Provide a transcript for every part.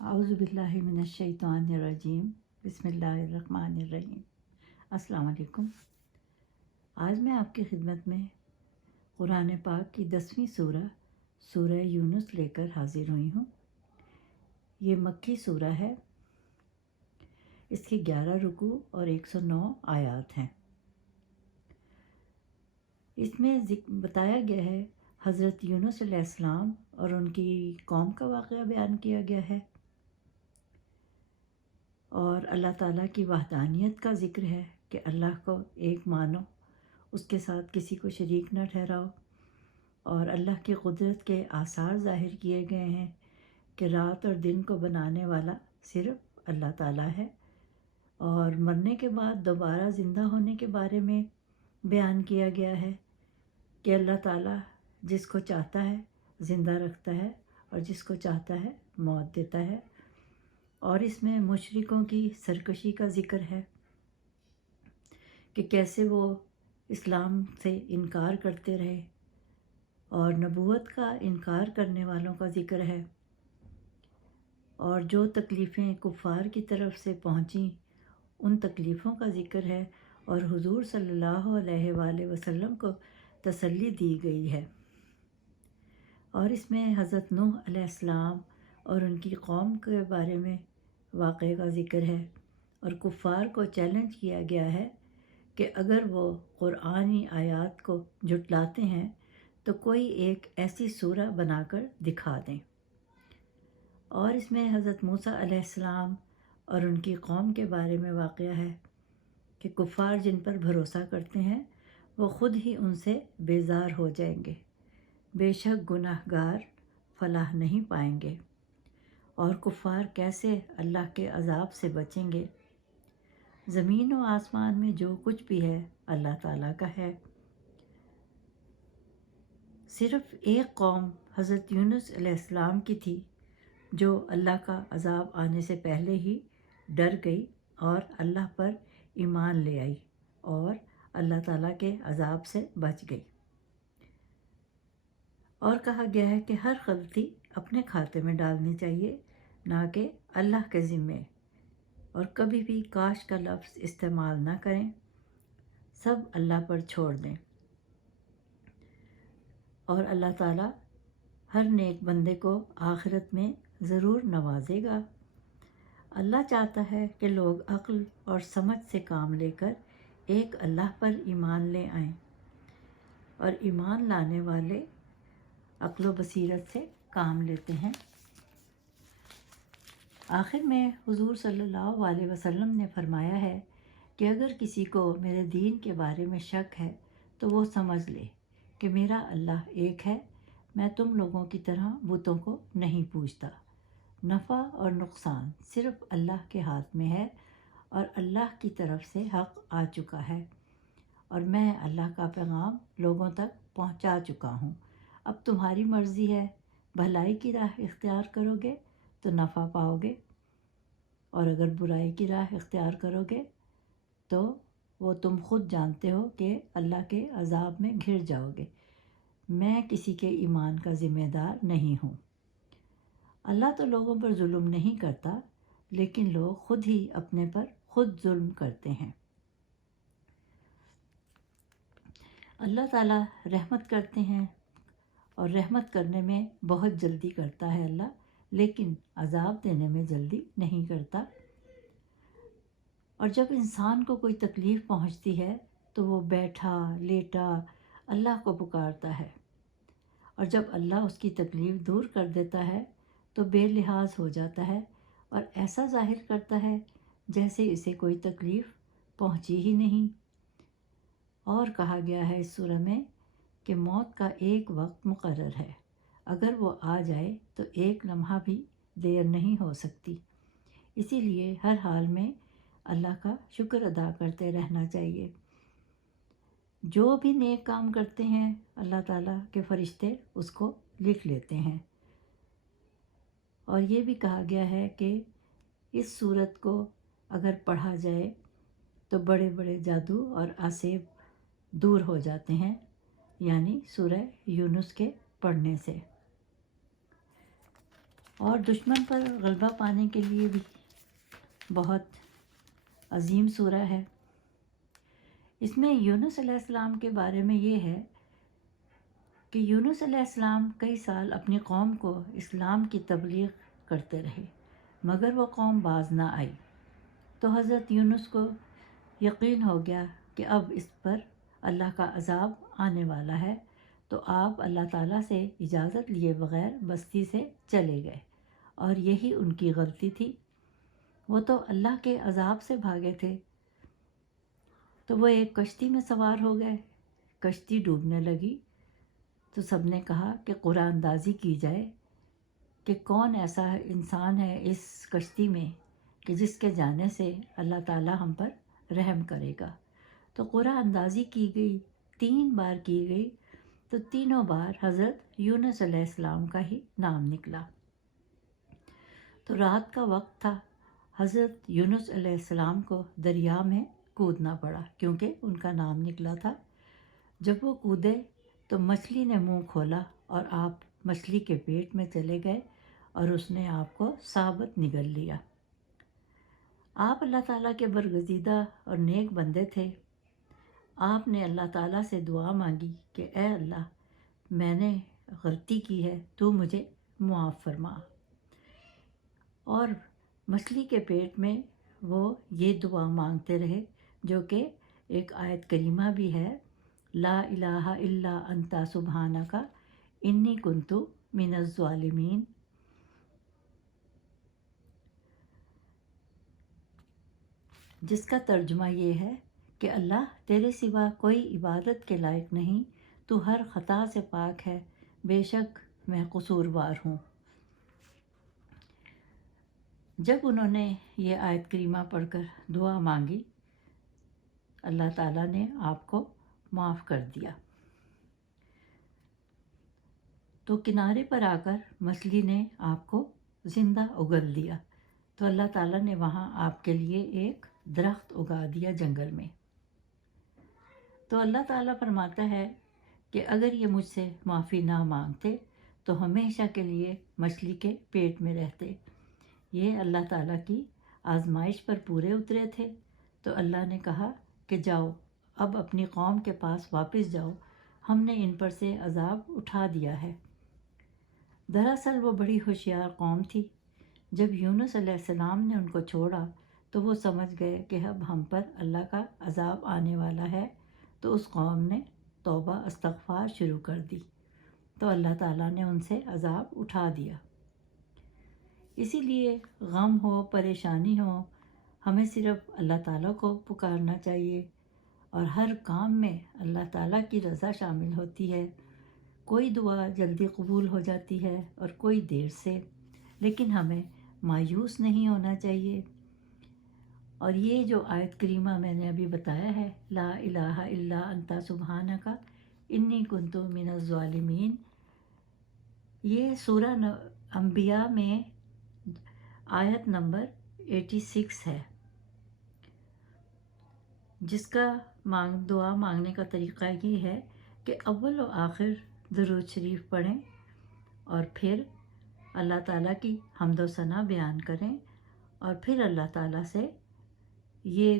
औज़ुबिल्लाहि मिनश्शैतानिर्रजीम बिस्मिल्लाहिर्रहमानिर्रहीम। अस्सलाम वालेकुम। आज मैं आपकी खिदमत में कुरान पाक की 10वीं सूरह यूनुस लेकर हाजिर हुई हूँ। ये मक्की सूरह है। इसकी 11 रुकू और 109 आयात हैं। इसमें बताया गया है हज़रत यूनुस अलैहिस्सलाम और उनकी कौम का वाक़या बयान किया गया है और अल्लाह ताला की वहदानियत का ज़िक्र है कि अल्लाह को एक मानो, उसके साथ किसी को शरीक न ठहराओ। और अल्लाह की कुदरत के आसार ज़ाहिर किए गए हैं कि रात और दिन को बनाने वाला सिर्फ़ अल्लाह ताला है। और मरने के बाद दोबारा ज़िंदा होने के बारे में बयान किया गया है कि अल्लाह ताला जिसको चाहता है ज़िंदा रखता है और जिसको चाहता है मौत देता है। और इसमें मुशरिकों की सरकशी का ज़िक्र है कि कैसे वो इस्लाम से इनकार करते रहे और नबूवत का इनकार करने वालों का ज़िक्र है और जो तकलीफ़ें कुफ़ार की तरफ से पहुँची उन तकलीफ़ों का ज़िक्र है और हुज़ूर सल्लल्लाहु अलैहि वसल्लम को तसल्ली दी गई है। और इसमें हज़रत नूह अलैहिस्सलाम और उनकी कौम के बारे में वाक़े का ज़िक्र है और कुफ़ार को चैलेंज किया गया है कि अगर वो क़ुरआनी आयात को झुटलाते हैं तो कोई एक ऐसी सूरह बनाकर दिखा दें। और इसमें हज़रत मूसा अलैहिस्सलाम और उनकी कौम के बारे में वाक़या है कि कुफ़ार जिन पर भरोसा करते हैं वो ख़ुद ही उनसे बेज़ार हो जाएंगे। बेशक गुनाहगार फलाह नहीं पाएंगे। और कुफ़ार कैसे अल्लाह के अज़ाब से बचेंगे। ज़मीन व आसमान में जो कुछ भी है अल्लाह ताला का है। सिर्फ़ एक कौम हज़रत यूनुस अलैहिस्सलाम की थी जो अल्लाह का अज़ाब आने से पहले ही डर गई और अल्लाह पर ईमान ले आई और अल्लाह ताला के अज़ाब से बच गई। और कहा गया है कि हर गलती अपने खाते में डालनी चाहिए, ना कि अल्लाह के ज़िम्मे। और कभी भी काश का लफ्ज़ इस्तेमाल ना करें, सब अल्लाह पर छोड़ दें। और अल्लाह ताला हर नेक बंदे को आखिरत में ज़रूर नवाजेगा। अल्लाह चाहता है कि लोग अक्ल और समझ से काम लेकर एक अल्लाह पर ईमान ले आएं। और ईमान लाने वाले अक्ल व बसीरत से काम लेते हैं। आखिर में हुज़ूर सल्लल्लाहु अलैहि वसल्लम ने फरमाया है कि अगर किसी को मेरे दीन के बारे में शक है तो वो समझ ले कि मेरा अल्लाह एक है। मैं तुम लोगों की तरह बुतों को नहीं पूजता। नफ़ा और नुकसान सिर्फ़ अल्लाह के हाथ में है और अल्लाह की तरफ से हक़ आ चुका है और मैं अल्लाह का पैगाम लोगों तक पहुंचा चुका हूं। अब तुम्हारी मर्ज़ी है, भलाई की राह इख्तियार करोगे तो नफ़ा पाओगे और अगर बुराई की राह इख्तियार करोगे तो वो तुम खुद जानते हो कि अल्लाह के अज़ाब में घिर जाओगे। मैं किसी के ईमान का ज़िम्मेदार नहीं हूँ। अल्लाह तो लोगों पर जुल्म नहीं करता, लेकिन लोग खुद ही अपने पर खुद जुल्म करते हैं। अल्लाह ताला रहमत करते हैं और रहमत करने में बहुत जल्दी करता है अल्लाह, लेकिन अज़ाब देने में जल्दी नहीं करता। और जब इंसान को कोई तकलीफ़ पहुंचती है तो वो बैठा लेटा अल्लाह को पुकारता है और जब अल्लाह उसकी तकलीफ़ दूर कर देता है तो बेलिहाज हो जाता है और ऐसा ज़ाहिर करता है जैसे इसे कोई तकलीफ़ पहुंची ही नहीं। और कहा गया है इस सूरह में कि मौत का एक वक्त मुकर्रर है, अगर वो आ जाए तो एक लम्हा भी देर नहीं हो सकती। इसीलिए हर हाल में अल्लाह का शुक्र अदा करते रहना चाहिए। जो भी नेक काम करते हैं अल्लाह ताला के फरिश्ते उसको लिख लेते हैं। और ये भी कहा गया है कि इस सूरत को अगर पढ़ा जाए तो बड़े बड़े जादू और आसेब दूर हो जाते हैं, यानी सूरह यूनुस के पढ़ने से। اور دشمن پر غلبہ پانے کے لیے بھی بہت عظیم سورہ ہے۔ اس میں یونس علیہ السلام کے بارے میں یہ ہے کہ یونس علیہ السلام کئی سال اپنی قوم کو اسلام کی تبلیغ کرتے رہے، مگر وہ قوم باز نہ آئی۔ تو حضرت یونس کو یقین ہو گیا کہ اب اس پر اللہ کا عذاب آنے والا ہے، تو آپ اللہ تعالیٰ سے اجازت لیے بغیر بستی سے چلے گئے، اور یہی ان کی غلطی تھی۔ وہ تو اللہ کے عذاب سے بھاگے تھے، تو وہ ایک کشتی میں سوار ہو گئے۔ کشتی ڈوبنے لگی تو سب نے کہا کہ قرآن اندازی کی جائے کہ کون ایسا انسان ہے اس کشتی میں کہ جس کے جانے سے اللہ تعالیٰ ہم پر رحم کرے گا۔ تو قرآن اندازی کی گئی، 3 بار کی گئی، تو تینوں بار حضرت یونس علیہ السلام کا ہی نام نکلا۔ تو رات کا وقت تھا، حضرت یونس علیہ السلام کو دریا میں کودنا پڑا کیونکہ ان کا نام نکلا تھا۔ جب وہ کودے تو مچھلی نے منہ کھولا اور آپ مچھلی کے پیٹ میں چلے گئے اور اس نے آپ کو ثابت نگل لیا۔ آپ اللہ تعالیٰ کے برگزیدہ اور نیک بندے تھے۔ آپ نے اللہ تعالیٰ سے دعا مانگی کہ اے اللہ، میں نے غلطی کی ہے، تو مجھے معاف فرما۔ اور مچھلی کے پیٹ میں وہ یہ دعا مانگتے رہے، جو کہ ایک آیت کریمہ بھی ہے، لا الہ الا انت سبحانک انی کنت من الظالمین، جس کا ترجمہ یہ ہے کہ اللہ تیرے سوا کوئی عبادت کے لائق نہیں، تو ہر خطا سے پاک ہے، بے شک میں قصوروار ہوں۔ جب انہوں نے یہ آیت کریمہ پڑھ کر دعا مانگی، اللہ تعالیٰ نے آپ کو معاف کر دیا۔ تو کنارے پر آ کر مچھلی نے آپ کو زندہ اگل دیا، تو اللہ تعالیٰ نے وہاں آپ کے لیے ایک درخت اگا دیا جنگل میں۔ تو اللہ تعالیٰ فرماتا ہے کہ اگر یہ مجھ سے معافی نہ مانگتے تو ہمیشہ کے لیے مچھلی کے پیٹ میں رہتے۔ یہ اللہ تعالیٰ کی آزمائش پر پورے اترے تھے، تو اللہ نے کہا کہ جاؤ، اب اپنی قوم کے پاس واپس جاؤ، ہم نے ان پر سے عذاب اٹھا دیا ہے۔ دراصل وہ بڑی ہوشیار قوم تھی۔ جب یونس علیہ السلام نے ان کو چھوڑا تو وہ سمجھ گئے کہ اب ہم پر اللہ کا عذاب آنے والا ہے، تو اس قوم نے توبہ استغفار شروع کر دی، تو اللہ تعالیٰ نے ان سے عذاب اٹھا دیا۔ اسی لیے غم ہو، پریشانی ہو، ہمیں صرف اللہ تعالیٰ کو پکارنا چاہیے، اور ہر کام میں اللہ تعالیٰ کی رضا شامل ہوتی ہے۔ کوئی دعا جلدی قبول ہو جاتی ہے اور کوئی دیر سے، لیکن ہمیں مایوس نہیں ہونا چاہیے۔ اور یہ جو آیت کریمہ میں نے ابھی بتایا ہے، لا الہ الا انت سبحانک انی کنت من الظالمین، یہ سورہ انبیاء میں آیت نمبر 86 ہے، جس کا دعا مانگنے کا طریقہ یہ ہے کہ اول و آخر درود شریف پڑھیں اور پھر اللہ تعالیٰ کی حمد و ثنا بیان کریں، اور پھر اللہ تعالیٰ سے یہ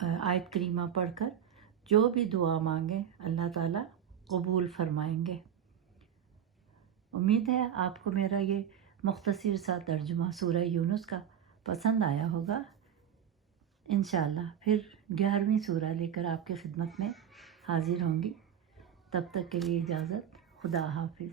آیت کریمہ پڑھ کر جو بھی دعا مانگیں اللہ تعالیٰ قبول فرمائیں گے۔ امید ہے آپ کو میرا یہ مختصر سا ترجمہ سورہ یونس کا پسند آیا ہوگا۔ انشاءاللہ پھر 11ویں سورہ لے کر آپ کی خدمت میں حاضر ہوں گی۔ تب تک کے لیے اجازت، خدا حافظ۔